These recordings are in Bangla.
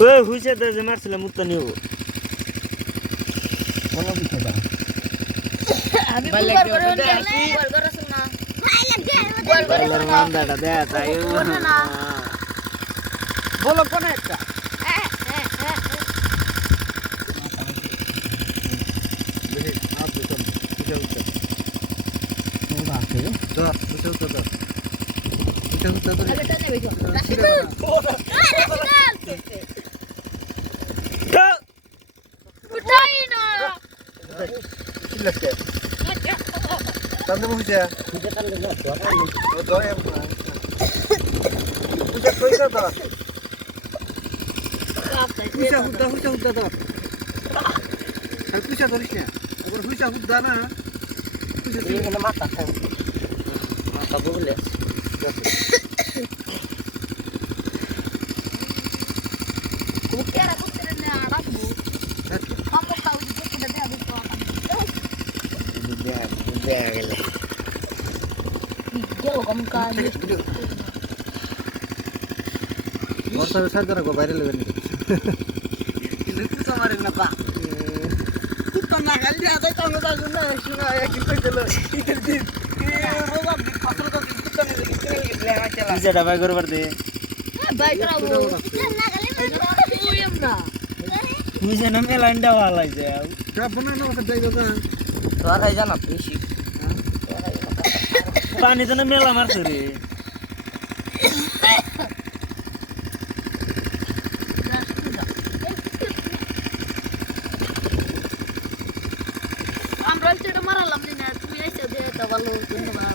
ওই হুইছে দে যে মারছিলাম উত্তর নিব কোনো বিষয় না আমি বুঝবার করে গেলে বল করে শুনা ভাই লাগে বল করে বলার মান্দাটা দে তাই না বলো কোন একটা দেখি আজ তো বুঝে উঠছে ওরা আছে তো বুঝে উঠছে তো বুঝে উঠছে তো আগে টানে বেজো উঠাই না চিল্লাছে তান্দ বুঝে বুঝে তান্দ না তো তো এম বুঝে কইছো তো বুঝে হুদা তো আর বুঝে ধরিস না আবার বুঝে হুদা না বুঝে তুই এখানে মাথা খাও মাথা বলে কুকেরা কুকেরা না রাখবো পাপা কাউ দিতে কুড়ে দে আবি তো দে গেলে গেল কম কাজ বর্ষা সাজরা গো বাইরে লেবেন কিন্তু তো মারে না পা তো না গালি আদা তো না জানো না শুনা এক কি কইছিল ঈদের দিন রোজা দিন ফসল তো তো না গেলে চালা যেটা ভাই করবার দে ভাই করাবো না গেলে ওই আমরা হুইছে না মেলান্ডা ভালো লাগছে সব বানানো আছে যাইবো না তোর আই জানা বেশি পানি তো না মেলা মারছে রে আমরা সেটা মারালাম না তুমি এসে দে তা ভালো ধন্যবাদ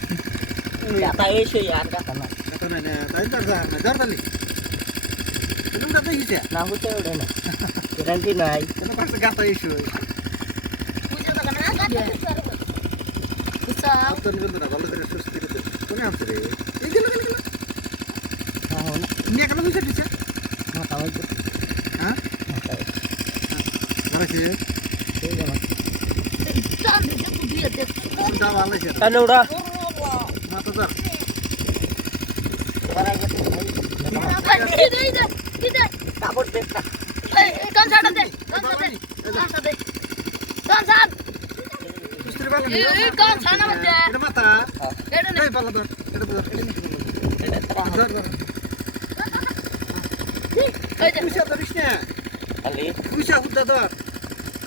গাতা এসে আর গাতা না এত না না তাই দর দালি তুমি তো দেখিছে না হতে ওড়ে না গ্যারান্টি নাই কেন পাশে গাতা ইস্যু বুঝা না না গাড়ি বুঝা তো নিবেন না ভালো করে সুস্থ করে কোনে আছে রে এই গেল হ্যাঁ না নিয়ে কেন বুঝে দিছে মাথা হইছে হ্যাঁ ধরেছি এই জানা চাল দে দিয়ে দে দাও ভালো আছে তাহলে ওড়া মাথা ধর কাপড় দে কান ছাড়া দে কান ছাড় সুস্থ ভালো এই কান ছাড়া মত এটা মাথা এটা এই ভালো ধর এটা ধর ধর এই যে পুষা ধরিস না খালি পুষা হুদা ধর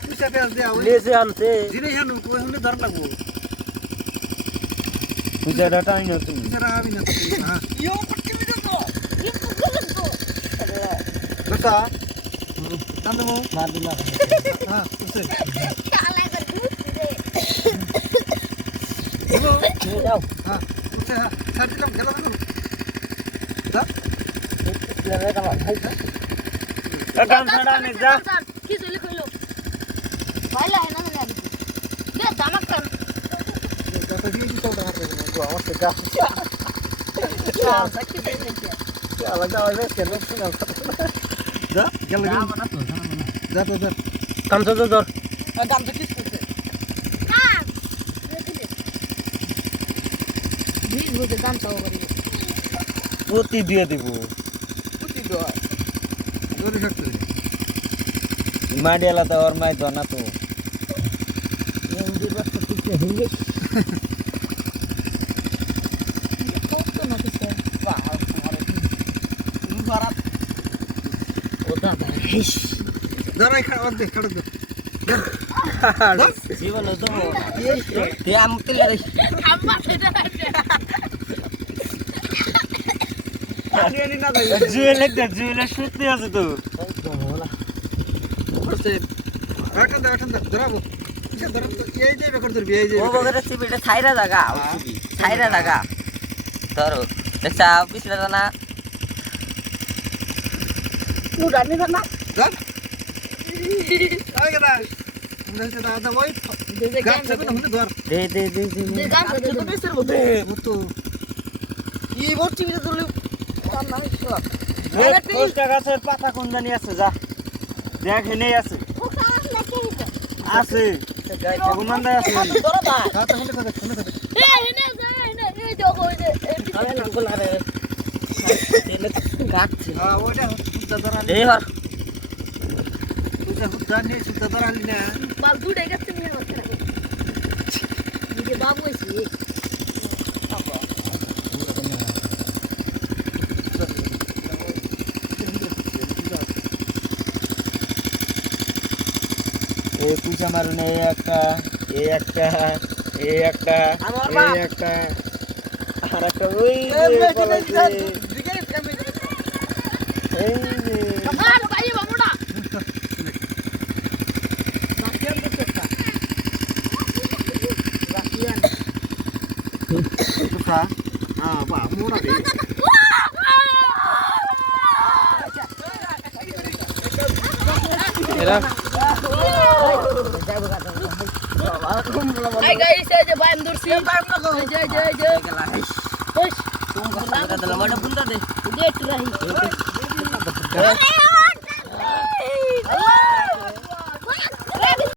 পুষা পেঁয়াজ দেয়া ওই লেজে আনছে জিনিস হানু কই হুনে ধর লাগবো পূজাটা টাই না তুমি পুষা আবি না হ্যাঁ ইয়ো পট্টি বিদো তো ই কুকুর তো ধরতা কান্দমু মার দিনা হ্যাঁ পুষে চালা করে দে দেবো নিয়ে যাও হ্যাঁ পুষে হ্যাঁ ছাড় দিলাম গেল না ধর লেলে কামা খাইছা গান ছাড়া নে যা কি চলে কইলো ভাইলা হয় না না দে দামাক কান কথা দিয়ে দিতে হবে হাতে গো আমার তো গা সাকি দে দে চালা গা হবে কেন শুনা যা গেল যা মানা তো যা তো যা কামছো তো ধর দাম তো কিস করতে না বিজ বুঝে দাম তো করি প্রতি দিয়ে দেব কুটি দো জোরে শক্ত মাডিয়ালা তো ওর মাই ধনা তো কত না কিছু ওটা হিস ধরাই খা অর্ধে খাড়া দে জীবন তো তে আম তিলা রে আম্মা সেটা আনি আনি না যাই জুয়েলে সুতি আছে তো করতে আটন দে ধরাবো কিসে ধরন তো এই যে বেকর ধরবি এই যে ও বগরে সিবিটা ছাইরা জায়গা ছাইরা জায়গা ধরো দেখছা পিছলে না উড়ানি না ধর আগে দা আমরা সেটা আদা ওই দে গাছ যাবে না হুনে ধর দে দে দে দে গান দে তো বেসের মধ্যে মতো কি বলছি বিটা তুই কাম না হইছো পোস্টা গাছের পাতা কোন জানি আছে যা দেখ নেই আছে আছে ঘুমান্দায় আছে ধরো না হাতে হুনে কথা হুনে কথা হেনে যা হেনে এই দেখো এই যে আরে না গোলা রে তেলে গাছ হ্যাঁ ওটা ধরা এই হর বাল দুটাই গেছে নিয়ে আমার নিজে বাবু হয়েছি এই পুষা মারুন এই একটা এই একটা এই একটা আমার বাপ। এই একটা আর একটা ওই যে পলাইছে। এই যে আর ভাই বাবুটা Suka. Ah, Pak, murah deh. এরা Hai guys, aja bayam dursi. Aja. Push. Tunggu, dalam ada bunda deh. Dia terakhir.